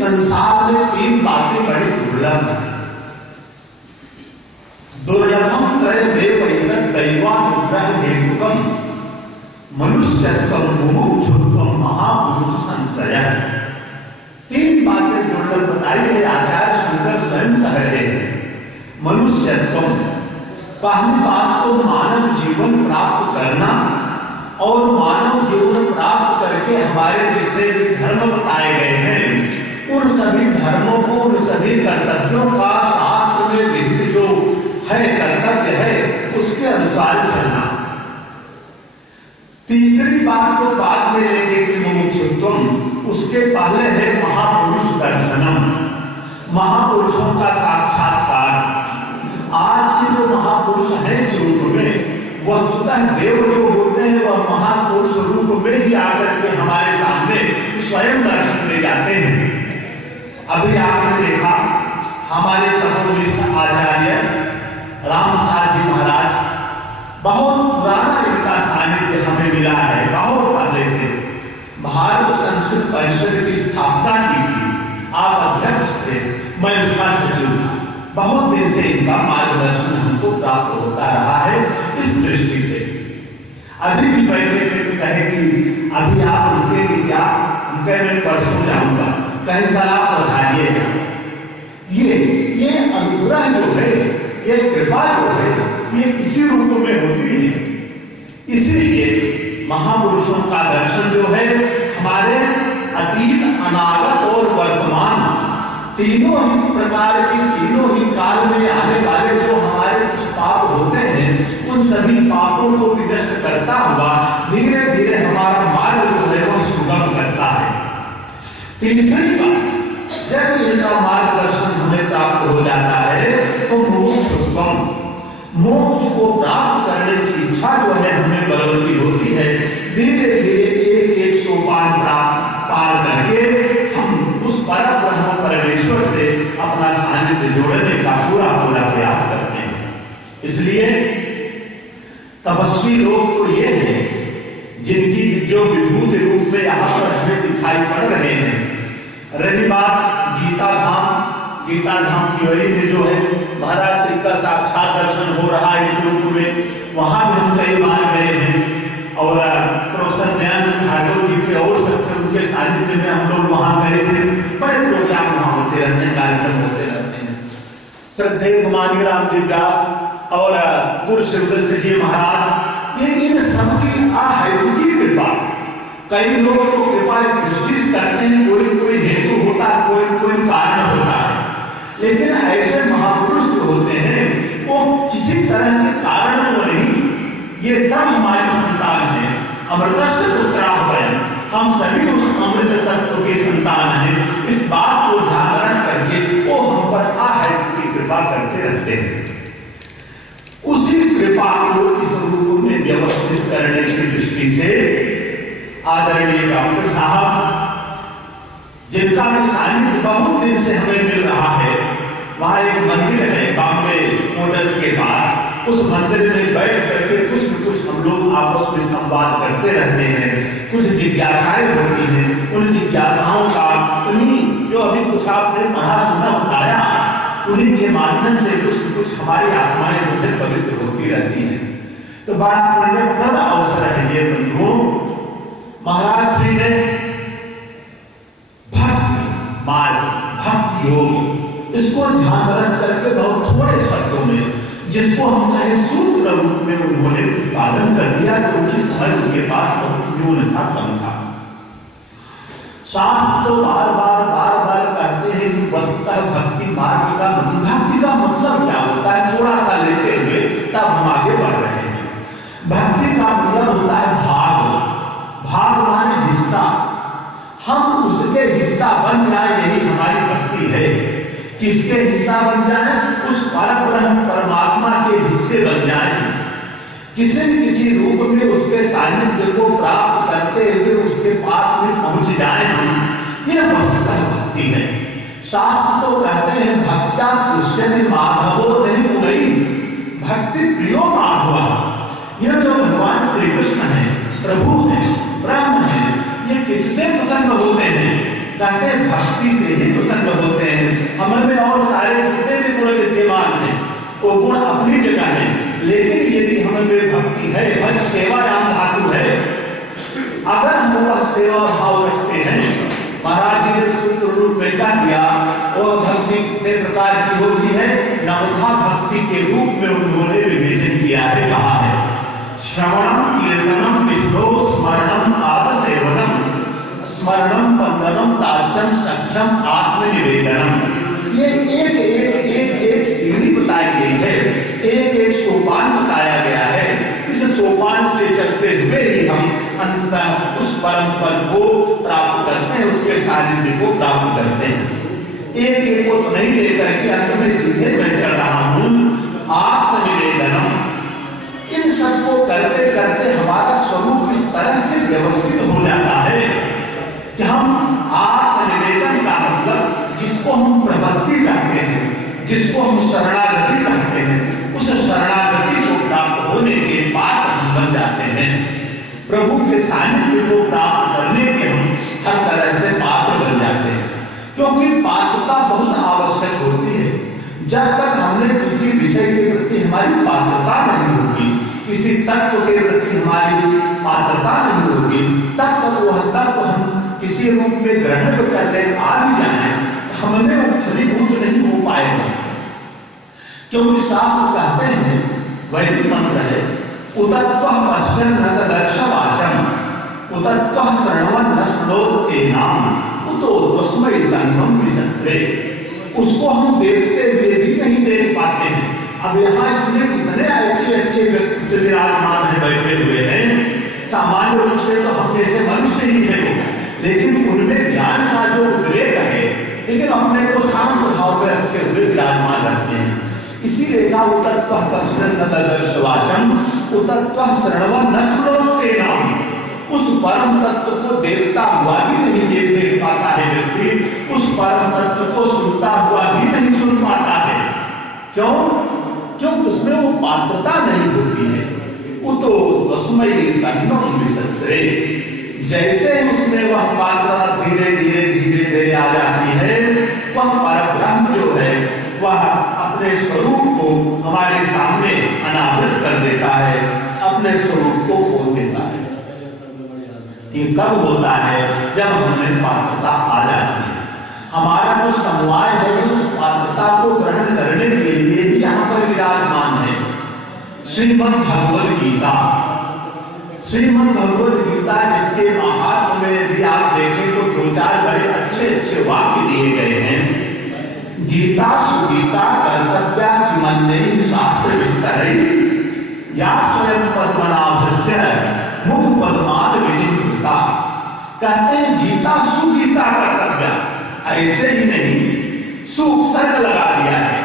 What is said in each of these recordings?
संसार में तीन बातें बड़ी दुर्लभ हैं। दुर्लभम त्रयमेव एतत् दैवानुग्रह हेतुकम मनुष्यत्वम मुमुक्षुत्वम महापुरुष संश्रयः। तीन बातें दुर्लभ बताई है। आचार्य शंकर स्वयं कह रहे हैं मनुष्यत्वम, पहली बात तो मानव जीवन प्राप्त करना, और मानव जीवन प्राप्त करके हमारे जितने भी धर्म बताए गए हैं उन सभी धर्मों को, उन सभी कर्तव्यों का शास्त्र में विहित जो है कर्तव्य है उसके अनुसार चलना। तीसरी बात तो बाद में लेंगे कि मुमुक्षुत्वम, उसके पहले है महापुरुष दर्शनम, महापुरुषों का साक्षात्कार। आज के जो महापुरुष हैं इस रूप में, वस्तुतः देव जो होते हैं वह महापुरुष रूप में ही आकर के हमारे सामने स्वयं दर्शन दे जाते हैं। अभी आपने देखा हमारे तपोनिष्ठ आचार्य रामसार जी महाराज, बहुत पुराना इनका सानिध्य हमें मिला है। बहुत पहले से भारत संस्कृत परिषद की स्थापना की थी, आप अध्यक्ष थे, मैं उसका सचिव था। बहुत दिन से इनका मार्गदर्शन हमको प्राप्त होता रहा है। इस दृष्टि से अभी भी बैठे थे तो कहे कि अभी आप रुकेंगे क्या? हम कहे मैं परसों जाऊंगा। कहीं कल आप पधारिएगा। ये अनुग्रह जो है, ये कृपा जो है, ये इसी रूप में होती है। इसीलिए महापुरुषों का दर्शन जो है हमारे अतीत, अनागत और वर्तमान तीनों ही प्रकार की, तीनों ही काल में आने वाले जो हमारे कुछ पाप होते हैं उन सभी पापों को विनष्ट करता हुआ धीरे धीरे हमारा मार्ग जो है वो सुगम करता है। तीसरी बात, जब इनका मार्गदर्शन हमें प्राप्त हो जाता है तो मोक्षत्वम, मोक्ष को प्राप्त करने की इच्छा जो है हमें बलवती होती है। धीरे धीरे एक एक सोपान पार करके हम उस परम ब्रह्म परमेश्वर से अपना सानिध्य जोड़ने का पूरा प्रयास करते हैं। इसलिए तपस्वी लोग तो ये हैं जिनकी जो विभूति रूप में यहाँ पर हमें दिखाई पड़ रहे हैं। रही बात गीता धाम की वही में जो है महाराज श्री का साक्षात दर्शन हो रहा है इस रूप में, वहां भी हम कई बार गए हैं। और प्रोफेसर दयानंद भार्गव जी के और सबके उनके सानिध्य में हम लोग वहां गए थे। बड़े प्रोग्राम वहां होते रहते हैं, कार्यक्रम होते रहते हैं। श्रद्धेय गुमानी राम जी व्यास और गुरु शिवदत्त जी महाराज, ये इन सबकी अहेतुकी कृपा। कई लोग तो कृपा इस दृष्टि से करते हैं, कोई हेतु होता है, कोई कारण होता है। लेकिन ऐसे महापुरुष जो होते हैं वो किसी तरह के कारण को नहीं, ये सब हमारी संतान है। अमृतस्य पुत्राः, हम सभी उस अमृत तत्व के संतान हैं। इस बात को ध्यान रख करके वो हम पर अहेतुकी कृपा करते रहते हैं। उसी कृपा को इस रूप में व्यवस्थित करने की दृष्टि से आदरणीय डॉक्टर साहब, जिनका भी सानिध्य बहुत दिन से हमें मिल रहा है, वहां एक मंदिर है बॉम्बे मोटर्स के पास, उस मंदिर में बैठ करके कुछ न कुछ हम लोग आपस में संवाद करते रहते हैं। कुछ जिज्ञासाएं होती हैं, उन जिज्ञासाओं का उन्हीं जो अभी कुछ आपने पढ़ा सुना बताया, उन्हीं के माध्यम से कुछ न कुछ हमारी आत्माएं जो है पवित्र होती रहती हैं। तो बड़ा पुण्यप्रद अवसर है ये बंधुओं। महाराज श्री ने भक्ति मार्ग, भक्ति योग, इसको ध्यान रख करके बहुत थोड़े शब्दों में, जिसको हम कहें सूत्र रूप में उन्होंने प्रतिपादन कर दिया, क्योंकि समझ उनके पास बहुत न्यून था, कम था। शास्त्र तो बार बार कहते हैं कि वस्तुतः भक्ति मार्ग का मतलब, भक्ति का मतलब क्या होता है, थोड़ा सा लेते हुए तब हम आगे बढ़ रहे हैं। भक्ति का मतलब होता है भाग, भाग माने हिस्सा। हम उसके हिस्सा बन जाए, यही हमारी भक्ति है। किसके हिस्सा बन जाए? उस परब्रह्म परमात्मा के हिस्से बन जाए, किसी न किसी रूप में उसके सानिध्य को प्राप्त करते हुए उसके पास में पहुंच जाए हम, यह वस्तुतः भक्ति है। शास्त्र तो कहते हैं भक्त्या पुष्यति माधवो नहीं पुनई, भक्ति प्रियो माधव। यह जो भगवान श्री कृष्ण है, प्रभु है, ब्रह्म है, ये किससे प्रसन्न होते हैं? कहते हैं भक्ति से ही प्रसन्न होते हैं। हमें और सारे जितने भी गुण विद्यमान हैं वो गुण अपनी जगह है, लेकिन यदि हमें भक्ति है, भज सेवायाम धातु है, अगर हम वह सेवा भाव रखते हैं, महाराज जी ने सूत्र रूप में कह दिया, वो भक्ति कितने प्रकार की होती है, नवधा भक्ति के रूप में उन्होंने विवेचन किया है, कहा है श्रवणम कीर्तनम विष्णु स्मरणम आद सेवनम स्मरणम वंदनम दास्यम सख्यम आत्मनिवेदनम। ये एक सीढ़ी बताई गई है, एक सोपान बताया गया है। इस सोपान से चलते हुए ही हम अंततः उस परम पद को प्राप्त करते हैं, उसके सानिध्य को प्राप्त करते हैं। एक को तो नहीं लेकर के अंत में सीधे मैं चल रहा हूं आत्मनिवेदनम। इन सबको करते करते हमारा स्वरूप इस तरह से व्यवस्थित हो जाता है कि हम आत्मनिवेदन का मतलब, जिसको हम प्रपत्ति कहते हैं, जिसको हम शरणागति कहते हैं, उस शरणागति को प्राप्त होने के बाद हम बन जाते हैं। प्रभु के सानिध्य को प्राप्त करने के हम हर तरह से पात्र बन जाते हैं, क्योंकि पात्रता बहुत आवश्यक होती है। जब तक हमने किसी विषय के प्रति हमारी पात्रता नहीं होगी, किसी तत्व के प्रति हमारी पात्रता नहीं होगी, तब तक वह तत्व हम किसी रूप में ग्रहण कर ले आ भी जाए, हमें वो फलीभूत नहीं हो पाएगा। क्योंकि शास्त्र कहते हैं, वैदिक मंत्र है, उतत्वः पश्यन् न तदर्शवाचम् उतत्वः शृण्वन् न श्रोते नाम उतो तस्मै तन्मं विसत्रे। उसको हम देखते हुए भी नहीं देख पाते हैं। अब यहाँ इसमें कितने अच्छे अच्छे व्यक्ति विराजमान है, बैठे हुए हैं। सामान्य रूप से तो हम जैसे मनुष्य ही है, लेकिन उनमें ज्ञान का जो उद्रेक है, लेकिन अपने को शांत भाव में रखे हुए विराजमान रहते हैं। इसीलिए कहा उतत्वः पश्यन् न तदर्शवाचम् उतत्वः शृण्वन् न श्रोते नाम। उस परम तत्व को देखता हुआ भी नहीं देख पाता है व्यक्ति, उस परम तत्व को सुनता हुआ भी नहीं सुन पाता है। क्यों? क्योंकि उसमें वो पात्रता नहीं होती है। उतो तस्मै तन्मं विसस्रे। जैसे उसमें वह पात्रता धीरे धीरे धीरे धीरे आ जाती है, वह परब्रह्म जो है वह अपने स्वरूप को हमारे सामने अनावृत कर देता है, अपने स्वरूप को खोल देता है। ये कब होता है? जब हमें पात्रता आ जाती है। हमारा जो समुदाय है उस पात्रता को ग्रहण करने के लिए ही यहाँ पर विराजमान है। श्रीमद् भगवद गीता, श्रीमद् भगवद गीता जिसके महात्म्य में यदि आप देखें तो दो चार बड़े अच्छे अच्छे वाक्य दिए गए हैं। गीता सुगीता कर्तव्या किमन्यैः शास्त्र विस्तरैः या स्वयं पद्मनाभस्य मुख पद्माद विनिधृता। कहते हैं गीता सुगीता कर्तव्या, ऐसे ही नहीं सुपसर्ग लगा दिया है।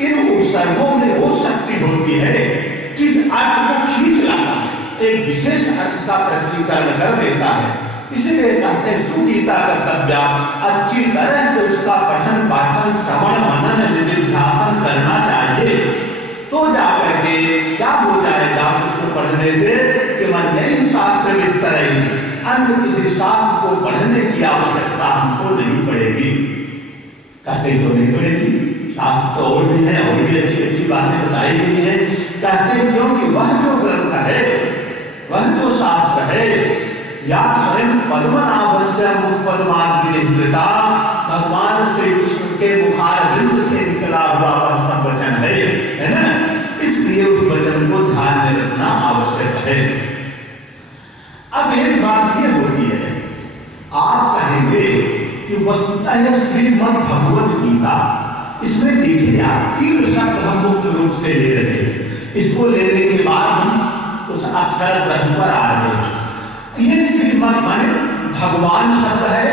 इन उपसर्गों में वो शक्ति होती है कि अर्थ को खींच लाता है, एक विशेष अर्थ का प्रकटीकरण कर देता है। इसलिए कहते हैं सुगीता कर्तव्या, अच्छी तरह से उसका पठन पाठन श्रवण मनन निधिध्यासन करना चाहिए। तो जाकर के क्या हो जाएगा उसको पढ़ने से कि मन यही शास्त्र विस्तर है, अन्य किसी शास्त्र को पढ़ने की आवश्यकता हमको नहीं पड़ेगी। कहते तो नहीं पड़ेगी, शास्त्र तो और भी है, और भी अच्छी अच्छी बातें बताई गई है। कहते क्योंकि वह जो ग्रंथ है, वह जो शास्त्र है, या स्वयं पद्मनाभस्य मुख पद्माद्रिता, भगवान श्री कृष्ण के मुखार बिंद से निकला हुआ वह सब वचन है ना। इसलिए उस वचन को ध्यान में रखना आवश्यक है। अब एक बात ये होती है, आप कहेंगे कि वस्तुतः यह श्रीमद् भगवद गीता, इसमें देखिए आप तीन शब्द हम मुख्य रूप से ले रहे हैं। इसको लेने के बाद हम उस अक्षर ब्रह्म पर आ रहे हैं। ये श्रीमद् माने भगवान शब्द है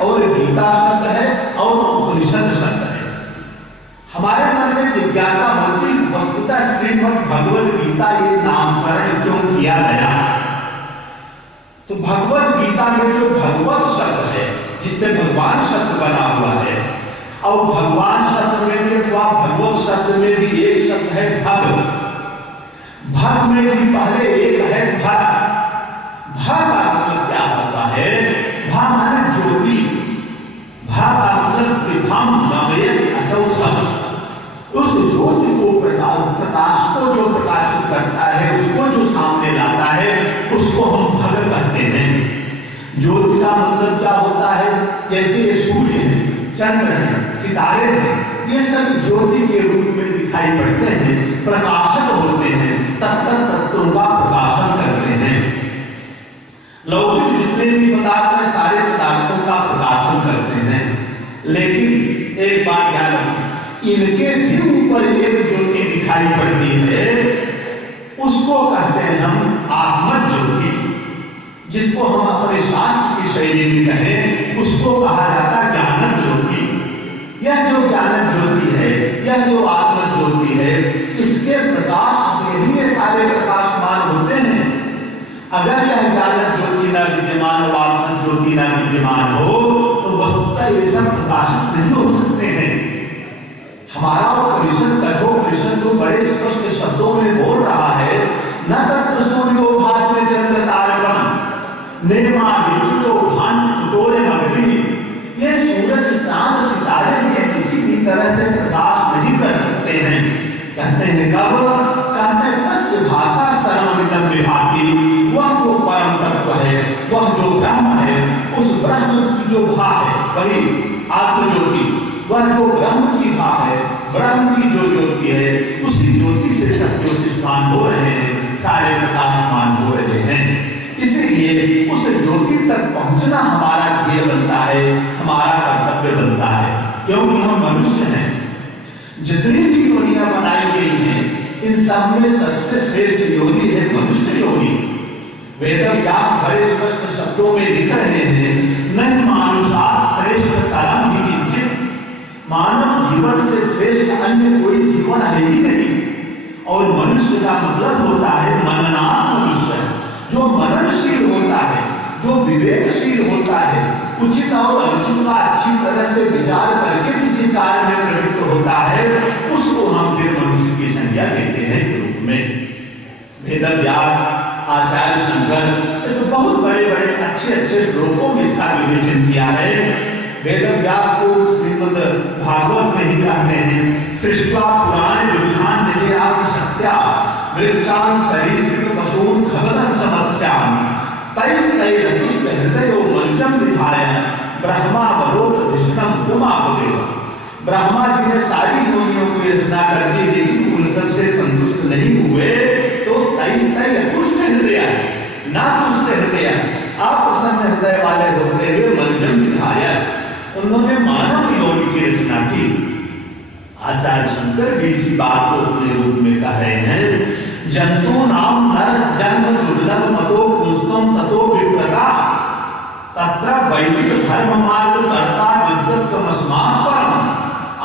और गीता शब्द है और उपनिषद शब्द है। हमारे मन में जिज्ञासा होती वस्तुतः श्रीमद् भगवद गीता ये नामकरण क्यों किया गया? तो भगवद गीता में जो भगवत शब्द है, जिससे भगवान शब्द बना हुआ है, और भगवान शब्द में भी अथवा भगवत शब्द में भी एक शब्द है भग। भग में भी पहले एक है भग। भग का मतलब क्या होता है? भग माने ज्योति, दिभम गमयति असौ सब। उस ज्योति को प्रकाश को जो प्रकाशित करता है, उसको जो सामने लाता है, उसको हम भग कहते हैं। ज्योति का मतलब क्या होता है? जैसे ये सूर्य है, चंद्र है, सितारे हैं, ये सब ज्योति के रूप में दिखाई पड़ते हैं, प्रकाशक होते हैं, तत्वों का प्रकाशन करते हैं। लौकिक जितने भी पदार्थ हैं सारे पदार्थों का प्रकाशन करते हैं। लेकिन एक बात ध्यान रखें, इनके भी ऊपर एक ज्योति दिखाई पड़ती है, उसको कहते हैं हम आत्म ज्योति। जिसको हम अपने शास्त्र की शैली में कहें, उसको कहा जाता है ज्ञान ज्योति। यह जो ज्ञान ज्योति है, यह जो आत्म ज्योति है, इसके प्रकाश से ही ये सारे प्रकाशमान होते हैं। अगर यह ज्ञान ज्योति न विद्यमान हो, आत्म ज्योति न विद्यमान हो, तो वस्तुतः ये सब प्रकाशित नहीं हो सकते हैं। हमारा उपनिषद कठोपनिषद जो बड़े स्पष्ट शब्दों में बोल रहा है, न तत्र सूर्यो भाति चंद्र तारकम निर्मा विद्युतो भांति तोरे मग्नि। ये सूरज चांद सितारे ये किसी भी तरह से प्रकाश नहीं कर सकते हैं। कहते हैं कब? कहते हैं तस्य भाषा सर्वमिदं विभाति। वह जो परम तत्व है, वह जो ब्रह्म है, उस ब्रह्म की जो भा है वही आत्मज्योति, वह जो ब्रह्म की भा है, ब्रह्म की जो ज्योति है, उसी ज्योति से सब ज्योतिष्मान हो रहे हैं, सारे प्रकाशमान हो रहे हैं। इसीलिए उस ज्योति तक पहुंचना हमारा ध्येय बनता है, हमारा कर्तव्य बनता है। क्योंकि हम मनुष्य हैं। जितनी भी योनियां बनाई गई हैं, इन सब में सबसे श्रेष्ठ योनि है मनुष्य योनि। वेद व्यास बड़े स्पष्ट शब्दों में लिख रहे हैं, न मानुषात् श्रेष्ठ तरम ही किंचित्। मानव जीवन से श्रेष्ठ अन्य कोई जीवन है ही नहीं। और मनुष्य का मतलब होता है मननात् मनुष्य, जो मननशील होता है, जो विवेकशील होता है, उचित और अनुचित का अच्छी तरह से विचार करके किसी कार्य में प्रवृत्त होता है, उसको हम फिर मनुष्य की संज्ञा देते हैं इस रूप में। वेद व्यास, आचार्य शंकर, ये तो बहुत बड़े बड़े अच्छे अच्छे श्लोकों में इसका विवेचन किया है। वेद व्यास को श्रीमद् भागवत में ही कहते हैं, सृष्टा पुराण विधान जैसे आप सत्या वृक्षान सरीसृप पशून खगदं समस्यामि तैस्तैरतुष्ट हृदयो मंजम विधाय ब्रह्मावलोकधिष्णं तुमावदेव। ब्रह्मा जी ने सारी योनियों की रचना कर दी, लेकिन उन सबसे संतुष्ट नहीं हुए, तो तैस्तैरतुष्ट हृदय, ना तुष्ट हृदय, अप्रसन्न हृदय वाले होते हुए मंजम विधाय, उन्होंने मानव योनि की रचना की। आचार्य शंकर भी इसी बात को अपने रूप में कह रहे हैं, जंतु नाम नर जन्म दुर्लभ मतो पुस्तम ततो विप्रता तत्र वैदिक धर्म मार्ग कर्ता विद्वत्तमस्मात् परम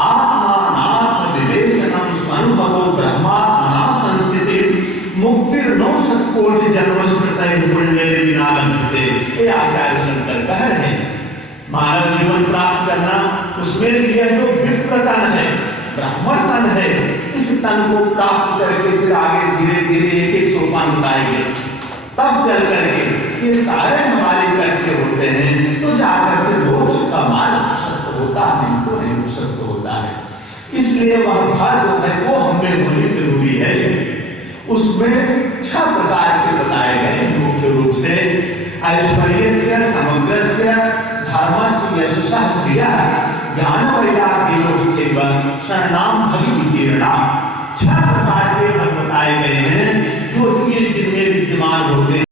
आत्मा नात्म विवेचनम स्वानुभवो ब्रह्मात्मना संस्थिति मुक्तिर्नो सत्कोटि जन्म स्मृतैः पुण्यैः विना लभ्यते। ये आचार्य शंकर कह रहे हैं, मानव जीवन प्राप्त करना, उसमें यह जो विप्रतन है, ब्राह्मण तन है, इस तन को प्राप्त करके फिर आगे धीरे धीरे एक एक सोपान उठाएंगे, तब चल करके ये सारे हमारे इकट्ठे होते हैं, तो जाकर के मोक्ष का मार्ग प्रशस्त होता है, नहीं तो नहीं प्रशस्त होता है। इसलिए वह भाग जो है वो हमें होनी जरूरी है। उसमें 6 प्रकार के बताए गए हैं मुख्य रूप से, ऐश्वर्यस्य, समग्रस्य, धर्मस्य, यशसः, श्रियः, ज्ञान वैराग्य